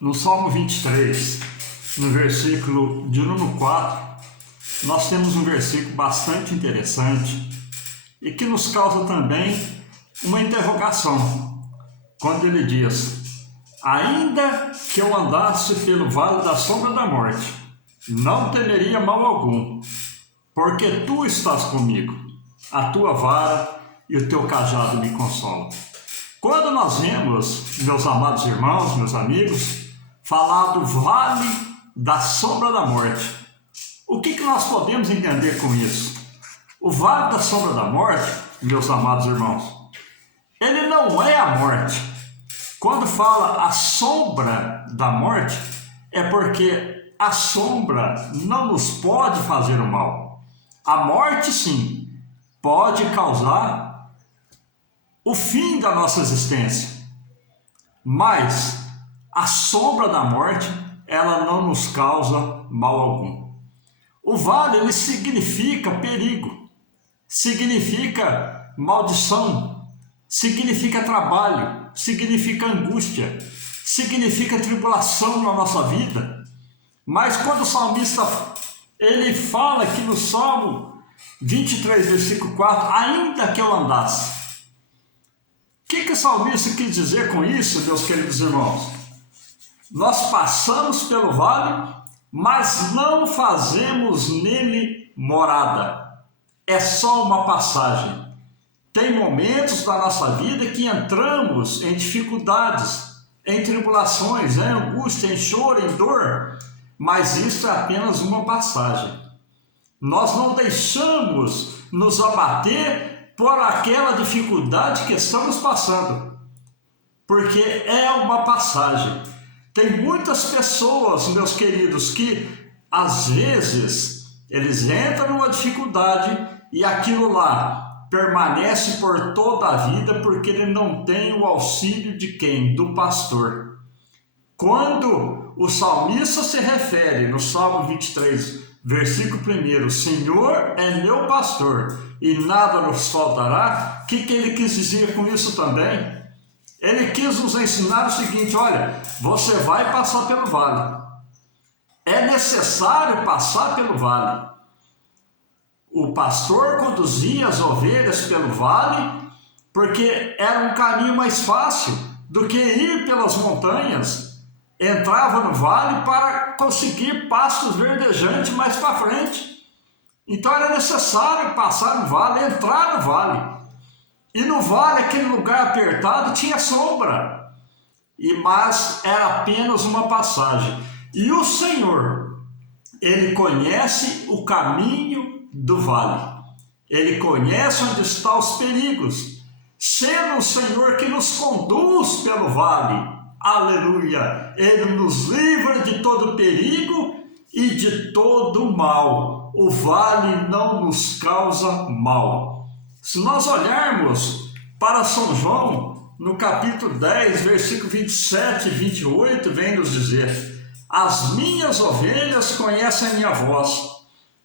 No Salmo 23, no versículo de número 4, nós temos um versículo bastante interessante e que nos causa também uma interrogação, quando ele diz: ainda que eu andasse pelo vale da sombra da morte, não temeria mal algum, porque tu estás comigo, a tua vara e o teu cajado me consolam. Quando nós vemos, meus amados irmãos, meus amigos, falar do vale da sombra da morte, o que nós podemos entender com isso? O vale da sombra da morte, meus amados irmãos, ele não é a morte. Quando fala a sombra da morte, é porque a sombra não nos pode fazer o mal. A morte, sim, pode causar o fim da nossa existência, mas a sombra da morte, ela não nos causa mal algum. O vale, ele significa perigo, significa maldição, significa trabalho, significa angústia, significa tribulação na nossa vida. Mas quando o salmista, ele fala aqui no Salmo 23, versículo 4, ainda que eu andasse. O que o salmista quis dizer com isso, meus queridos irmãos? Nós passamos pelo vale, mas não fazemos nele morada. É só uma passagem. Tem momentos da nossa vida que entramos em dificuldades, em tribulações, em angústia, em choro, em dor, mas isso é apenas uma passagem. Nós não deixamos nos abater por aquela dificuldade que estamos passando, porque é uma passagem. Tem muitas pessoas, meus queridos, que às vezes eles entram numa dificuldade e aquilo lá permanece por toda a vida, porque ele não tem o auxílio de quem? Do pastor. Quando o salmista se refere no Salmo 23, versículo 1, Senhor é meu pastor e nada nos faltará, o que ele quis dizer com isso também? Ele quis nos ensinar o seguinte: olha, você vai passar pelo vale, é necessário passar pelo vale. O pastor conduzia as ovelhas pelo vale porque era um caminho mais fácil do que ir pelas montanhas. Entrava no vale para conseguir pastos verdejantes mais para frente. Então era necessário passar no vale, entrar no vale. E no vale, aquele lugar apertado, tinha sombra. Mas era apenas uma passagem. E o Senhor, Ele conhece o caminho do vale. Ele conhece onde estão os perigos. Sendo o Senhor que nos conduz pelo vale. Aleluia! Ele nos livra de todo perigo e de todo mal. O vale não nos causa mal. Se nós olharmos para São João, no capítulo 10, versículo 27 e 28, vem nos dizer: as minhas ovelhas conhecem a minha voz,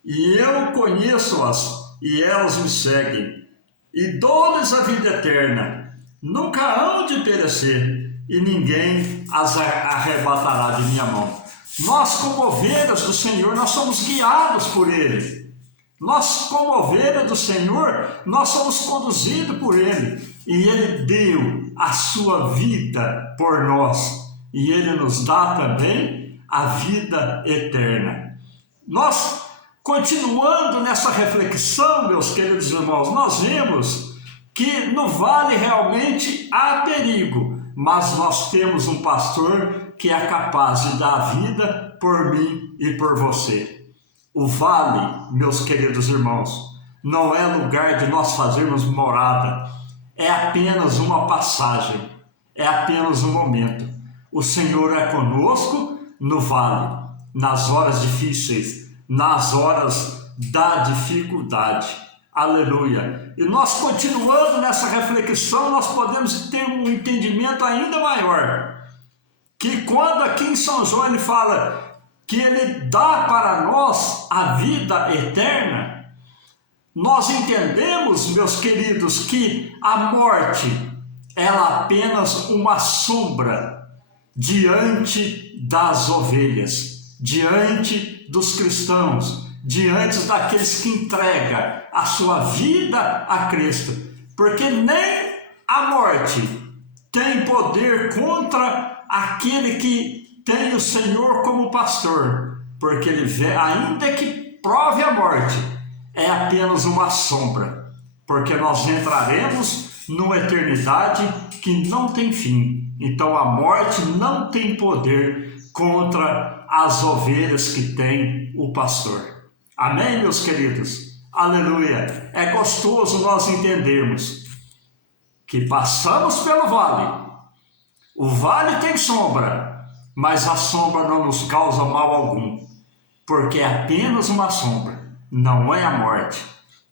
e eu conheço-as, e elas me seguem, e dou-lhes a vida eterna, nunca hão de perecer, e ninguém as arrebatará de minha mão. Nós, como ovelhas do Senhor, nós somos guiados por Ele. Nós, como ovelhas do Senhor, nós somos conduzidos por Ele. E Ele deu a sua vida por nós. E Ele nos dá também a vida eterna. Nós, continuando nessa reflexão, meus queridos irmãos, nós vemos que no vale realmente há perigo. Mas nós temos um pastor que é capaz de dar a vida por mim e por você. O vale, meus queridos irmãos, não é lugar de nós fazermos morada. É apenas uma passagem. É apenas um momento. O Senhor é conosco no vale, nas horas difíceis, nas horas da dificuldade. Aleluia! E nós, continuando nessa reflexão, nós podemos ter um entendimento ainda maior, que quando aqui em São João ele fala que ele dá para nós a vida eterna, nós entendemos, meus queridos, que a morte, ela é apenas uma sombra diante das ovelhas, diante dos cristãos, diante daqueles que entregam a sua vida a Cristo, porque nem a morte tem poder contra aquele que tem o Senhor como pastor, porque ele vê, ainda que prove a morte, é apenas uma sombra, porque nós entraremos numa eternidade que não tem fim. Então a morte não tem poder contra as ovelhas que tem o pastor. Amém, meus queridos? Aleluia! É gostoso nós entendermos que passamos pelo vale. O vale tem sombra, mas a sombra não nos causa mal algum, porque é apenas uma sombra, não é a morte.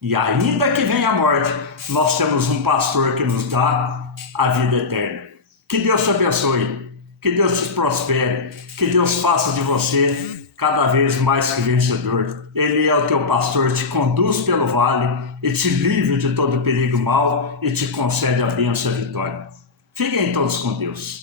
E ainda que venha a morte, nós temos um pastor que nos dá a vida eterna. Que Deus te abençoe, que Deus te prospere, que Deus faça de você cada vez mais que vencedor. Ele é o teu pastor, te conduz pelo vale e te livra de todo perigo mal e te concede a bênção e a vitória. Fiquem todos com Deus.